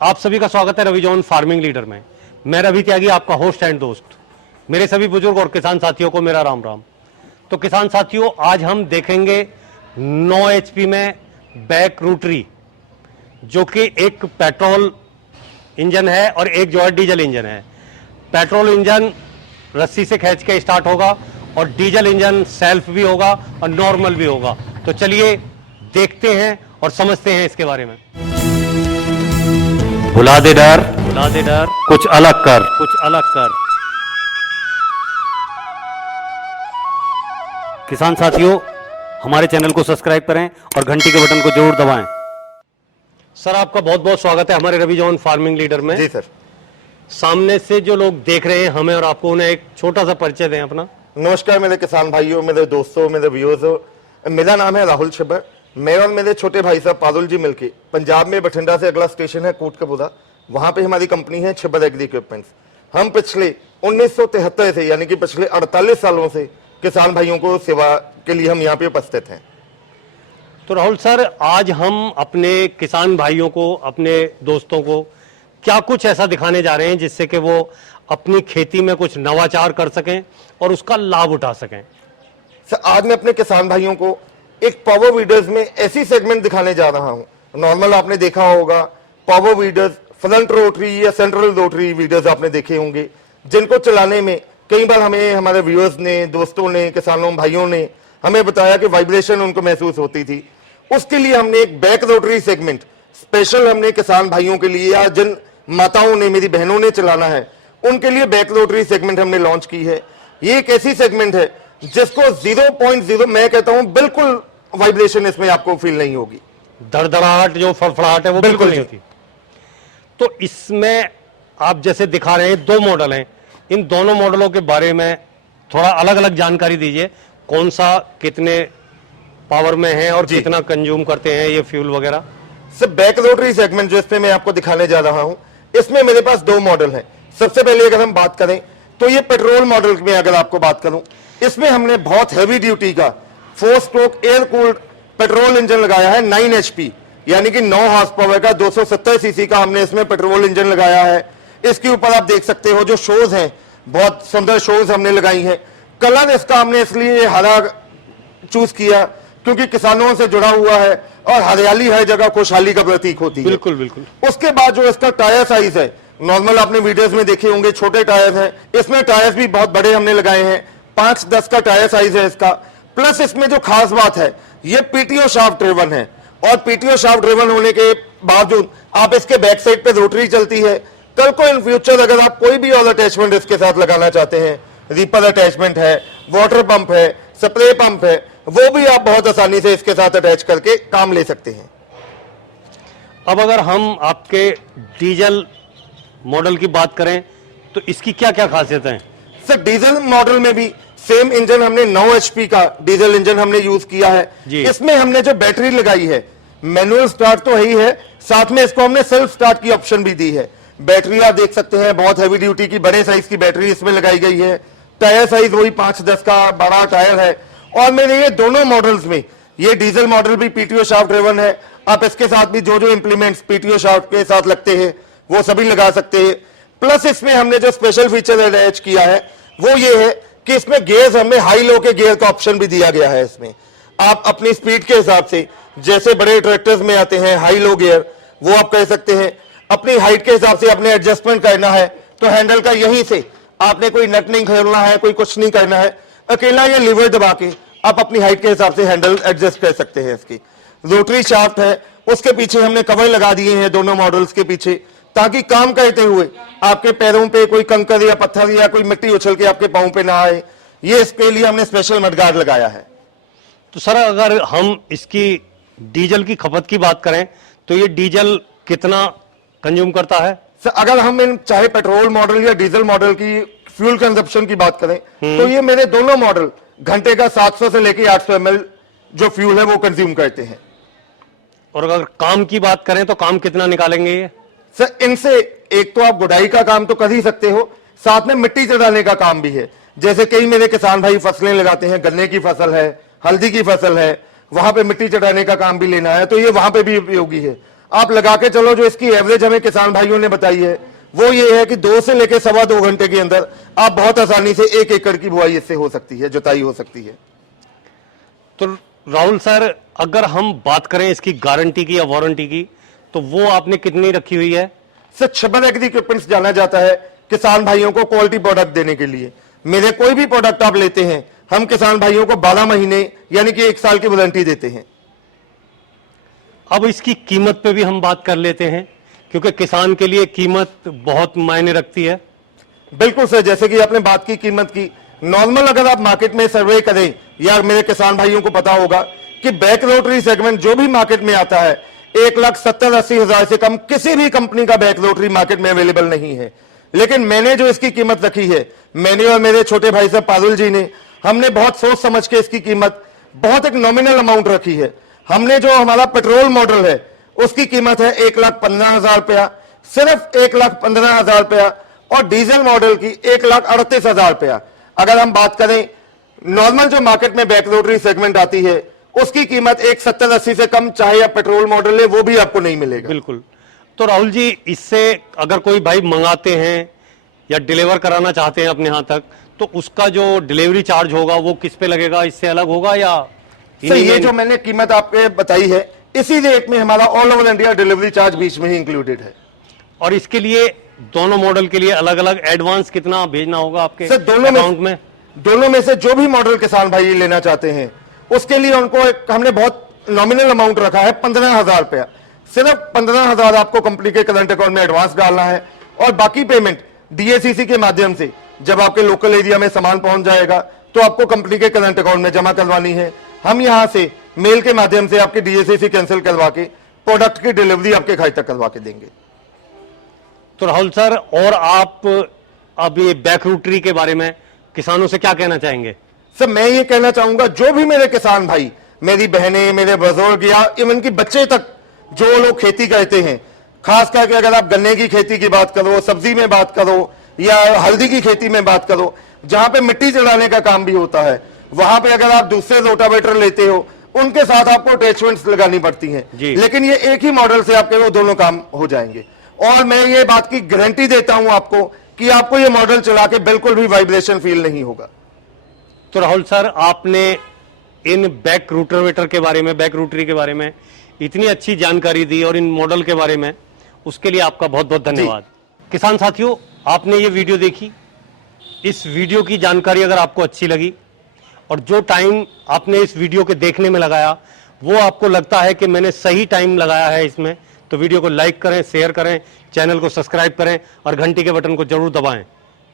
आप सभी का स्वागत है रवि जॉन फार्मिंग लीडर में। मैं रवि त्यागी, आपका होस्ट एंड दोस्त। मेरे सभी बुजुर्ग और किसान साथियों को मेरा राम राम। तो किसान साथियों, आज हम देखेंगे 9 HP में बैक रोटरी, जो कि एक पेट्रोल इंजन है और एक जो है डीजल इंजन है। पेट्रोल इंजन रस्सी से खींच के स्टार्ट होगा और डीजल इंजन सेल्फ भी होगा और नॉर्मल भी होगा। तो चलिए देखते हैं और समझते हैं इसके बारे में। भुला दे डर, कुछ अलग कर। किसान साथियों, हमारे चैनल को सब्सक्राइब करें और घंटी के बटन को जरूर दबाएं। सर, आपका बहुत बहुत स्वागत है हमारे रवि जॉन फार्मिंग लीडर में। जी सर। सामने से जो लोग देख रहे हैं हमें और आपको, उन्हें एक छोटा सा परिचय दें अपना। नमस्कार मेरे किसान भाइयों, मेरे दोस्तों, मेरे व्यूअर्स। मेरा नाम है राहुल छिब्बर। मैं और मेरे छोटे भाई साहब पारुल जी मिलके पंजाब में बठिंडा से अगला स्टेशन है कोटकपुरा, वहां पे हमारी कंपनी है छिब्बर एग्री इक्विपमेंट्स। हम पिछले 1973 से यानी कि पिछले 48 सालों से किसान भाइयों को सेवा के लिए हम यहाँ पे उपस्थित हैं। तो राहुल सर, आज हम अपने किसान भाइयों को, अपने दोस्तों को क्या कुछ ऐसा दिखाने जा रहे हैं जिससे कि वो अपनी खेती में कुछ नवाचार कर सकें और उसका लाभ उठा सकें। सर, आज मैं अपने किसान भाइयों को एक पावर वीडर्स में ऐसी सेगमेंट दिखाने जा रहा हूं। नॉर्मल आपने देखा होगा पावर वीडर्स, फ्रंट रोटरी या सेंट्रल रोटरी वीडर्स आपने देखे होंगे, जिनको चलाने में कई बार हमें हमारे व्यूअर्स ने, दोस्तों ने, किसानों भाइयों ने हमें बताया कि वाइब्रेशन उनको महसूस होती थी। उसके लिए हमने एक बैक रोटरी सेगमेंट स्पेशल हमने किसान भाइयों के लिए, या जिन माताओं ने, मेरी बहनों ने चलाना है, उनके लिए बैक रोटरी सेगमेंट हमने लॉन्च की है। ये एक ऐसी सेगमेंट है जिसको 0.0 मैं कहता हूं बिल्कुल वाइब्रेशन इसमें आपको फील नहीं होगी। धड़धड़ाहट, जो फड़फड़ाहट है वो बिल्कुल नहीं होती। तो इसमें आप जैसे दिखा रहे हैं 2 मॉडल हैं, इन दोनों मॉडलों के बारे में थोड़ा अलग अलग जानकारी दीजिए। कौन सा कितने पावर में है और कितना कंज्यूम करते हैं ये फ्यूल वगैरह। सर, बैक रोटरी सेगमेंट जो इसमें मैं आपको दिखाने जा रहा हूं, इसमें मेरे पास 2 मॉडल हैं। सबसे पहले अगर हम बात करें तो ये पेट्रोल मॉडल में अगर आपको बात करूं, इसमें हमने बहुत हैवी ड्यूटी का 4 stroke air cooled petrol engine लगाया है। 9 HP यानी कि 9 हॉर्स पावर का 270 सीसी का हमने इसमें पेट्रोल इंजन लगाया है। इसके ऊपर आप देख सकते हो जो शोज हैं, बहुत सुंदर शोज हमने लगाई हैं। कलर इसका हमने इसलिए हरा चूज किया क्योंकि किसानों से जुड़ा हुआ है और हरियाली हर जगह खुशहाली का प्रतीक होती है। बिल्कुल बिल्कुल। उसके बाद जो इसका टायर साइज है, नॉर्मल आपने वीडियोस में देखे होंगे छोटे टायर हैं, इसमें टायर्स भी बहुत बड़े हमने लगाए हैं। 5-10 का टायर साइज है इसका। प्लस इसमें जो खास बात है, ये पीटीओ शाफ्ट ड्रिवन है और पीटीओ शाफ्ट ड्रिवन होने के बावजूद आप इसके बैक साइड पे रोटरी चलती है। कल को इन फ्यूचर अगर आप कोई भी और अटैचमेंट इसके साथ लगाना चाहते हैं, रीपर अटैचमेंट है, वाटर पंप है, स्प्रे पंप है, वो भी आप बहुत आसानी से इसके साथ अटैच करके काम ले सकते हैं। अब अगर हम आपके डीजल मॉडल की बात करें तो इसकी क्या क्या खासियत है। सर, डीजल मॉडल में भी सेम इंजन हमने 9 HP का डीजल इंजन हमने यूज किया है। इसमें हमने जो बैटरी लगाई है, मैनुअल स्टार्ट तो है ही है, साथ में इसको हमने सेल्फ स्टार्ट की ऑप्शन भी दी है। बैटरी आप देख सकते हैं, बहुत हैवी ड्यूटी की बड़े साइज की बैटरी इसमें लगाई गई है। टायर साइज वही 5-10 का बड़ा टायर है। और मेरे ये दोनों मॉडल्स में, ये डीजल मॉडल भी पीटीओ शाफ्ट ड्रिवन है। आप इसके साथ भी जो जो इंप्लीमेंट्स पीटीओ शाफ्ट के साथ लगते हैं वो सभी लगा सकते हैं। प्लस इसमें हमने जो स्पेशल फीचर अटैच किया है वो ये है कि इसमें गियर्स हमें हाई लो के गियर का ऑप्शन भी दिया गया है। इसमें आप अपनी स्पीड के हिसाब से, जैसे बड़े ट्रैक्टर्स में आते हैं हाई लो गियर, वो आप कह सकते हैं। अपनी हाइट के हिसाब से अपने एडजस्टमेंट करना है तो हैंडल का यहीं से आपने कोई नट नहीं खोलना है, कोई कुछ नहीं करना है, अकेला ये लीवर दबा के आप अपनी हाइट के हिसाब से हैंडल एडजस्ट कर सकते हैं। इसकी रोटरी शाफ्ट है, उसके पीछे हमने कवर लगा दिए हैं दोनों मॉडल्स के पीछे, ताकि काम करते हुए आपके पैरों पे कोई कंकर या पत्थर या कोई मिट्टी उछल के आपके पांव पे ना आए। ये इसके लिए हमने स्पेशल मडगार्ड लगाया है। तो सर, अगर हम इसकी डीजल की खपत की बात करें तो ये डीजल कितना कंज्यूम करता है। सर, अगर हम इन चाहे पेट्रोल मॉडल या डीजल मॉडल की फ्यूल कंजप्शन की बात करें तो ये मेरे दोनों मॉडल घंटे का 700 से लेकर 800 ml जो फ्यूल है वो कंज्यूम करते हैं। और अगर काम की बात करें तो काम कितना निकालेंगे ये। सर, इनसे एक तो आप गुड़ाई का काम तो कर ही सकते हो, साथ में मिट्टी चढ़ाने का काम भी है। जैसे कई मेरे किसान भाई फसलें लगाते हैं, गन्ने की फसल है, हल्दी की फसल है, वहां पे मिट्टी चढ़ाने का काम भी लेना है तो ये वहां पे भी उपयोगी है। आप लगा के चलो, जो इसकी एवरेज हमें किसान भाइयों ने बताई है वो ये है कि 2 से लेकर 2.25 घंटे के अंदर आप बहुत आसानी से 1 एकड़ की बुआई इससे हो सकती है, जुताई हो सकती है। तो राहुल सर, अगर हम बात करें इसकी गारंटी की या वारंटी की, तो वो आपने कितनी रखी हुई है? सर, छबन एग्री इक्विपमेंट्स जाना जाता है किसान भाइयों को क्वालिटी प्रोडक्ट देने के लिए। मेरे कोई भी प्रोडक्ट आप लेते हैं, हम किसान भाइयों को 12 महीने यानी कि 1 साल की वारंटी देते हैं। अब इसकी कीमत पे भी हम बात कर लेते हैं, क्योंकि किसान के लिए कीमत बहुत मायने रखती है। बिल्कुल सर, जैसे कि आपने बात की कीमत की, नॉर्मल अगर आप मार्केट में सर्वे करें या मेरे किसान भाइयों को पता होगा कि बैक रोटरी सेगमेंट जो भी मार्केट में आता है 1,70,80 हजार से कम किसी भी कंपनी का बैक रोटरी मार्केट में अवेलेबल नहीं है। लेकिन मैंने जो इसकी कीमत रखी है, मैंने और मेरे छोटे भाई साहब पारुल जी ने, हमने बहुत सोच समझ के इसकी कीमत बहुत एक नॉमिनल अमाउंट रखी है। हमने जो हमारा पेट्रोल मॉडल है उसकी कीमत है 1,15,000 रुपया, सिर्फ 1,15,000 रुपया, और डीजल मॉडल की 1,38,000 रुपया। अगर हम बात करें नॉर्मल जो मार्केट में बैक रोटरी सेगमेंट आती है उसकी कीमत 1,70,80 से कम, चाहे आप पेट्रोल मॉडल ले, वो भी आपको नहीं मिलेगा। बिल्कुल। तो राहुल जी, इससे अगर कोई भाई मंगाते हैं या डिलीवर कराना चाहते हैं अपने यहां तक, तो उसका जो डिलीवरी चार्ज होगा वो किस पे लगेगा? इससे अलग होगा या? सर, ये जो मैंने कीमत आपको बताई है इसी रेट में हमारा all over India delivery charge बीच में ही इंक्लूडेड है। और इसके लिए दोनों मॉडल के लिए अलग अलग एडवांस कितना भेजना होगा आपके सर, दोनों में से जो भी मॉडल किसान भाई लेना चाहते हैं उसके लिए उनको हमने बहुत नॉमिनल अमाउंट रखा है 15,000 रुपया। सिर्फ 15,000 आपको कंपनी के करंट अकाउंट में एडवांस डालना है, और बाकी पेमेंट डीएसीसी के माध्यम से जब आपके लोकल एरिया में सामान पहुंच जाएगा तो आपको कंपनी के करंट अकाउंट में जमा करवानी है। हम यहां से मेल के माध्यम से आपकी डीएसीसी कैंसिल करवा के प्रोडक्ट की डिलीवरी आपके घर तक करवा के देंगे। तो राहुल सर, और आप अब ये बैक रोटरी के बारे में किसानों से क्या कहना चाहेंगे? सर, मैं ये कहना चाहूंगा जो भी मेरे किसान भाई, मेरी बहनें, मेरे बुजुर्ग या इवन की बच्चे तक जो लोग खेती करते हैं, खास करके अगर आप गन्ने की खेती की बात करो, सब्जी में बात करो या हल्दी की खेती में बात करो, जहां पे मिट्टी चढ़ाने का काम भी होता है, वहां पे अगर आप दूसरे रोटावेटर लेते हो उनके साथ आपको अटैचमेंट्स लगानी पड़ती हैं, लेकिन ये एक ही मॉडल से आपके वो दोनों काम हो जाएंगे। और मैं ये बात की गारंटी देता हूं आपको कि आपको ये मॉडल चला के बिल्कुल भी वाइब्रेशन फील नहीं होगा। तो राहुल सर, आपने इन बैक रोटावेटर के बारे में, बैक रोटरी के बारे में इतनी अच्छी जानकारी दी और इन मॉडल के बारे में, उसके लिए आपका बहुत बहुत धन्यवाद। किसान साथियों, आपने ये वीडियो देखी, इस वीडियो की जानकारी अगर आपको अच्छी लगी और जो टाइम आपने इस वीडियो के देखने में लगाया वो आपको लगता है कि मैंने सही टाइम लगाया है इसमें, तो वीडियो को लाइक करें, शेयर करें, चैनल को सब्सक्राइब करें और घंटी के बटन को जरूर दबाएं।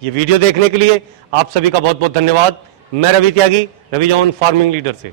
ये वीडियो देखने के लिए आप सभी का बहुत बहुत धन्यवाद। मैं रवि त्यागी, रवि जॉन फार्मिंग लीडर से।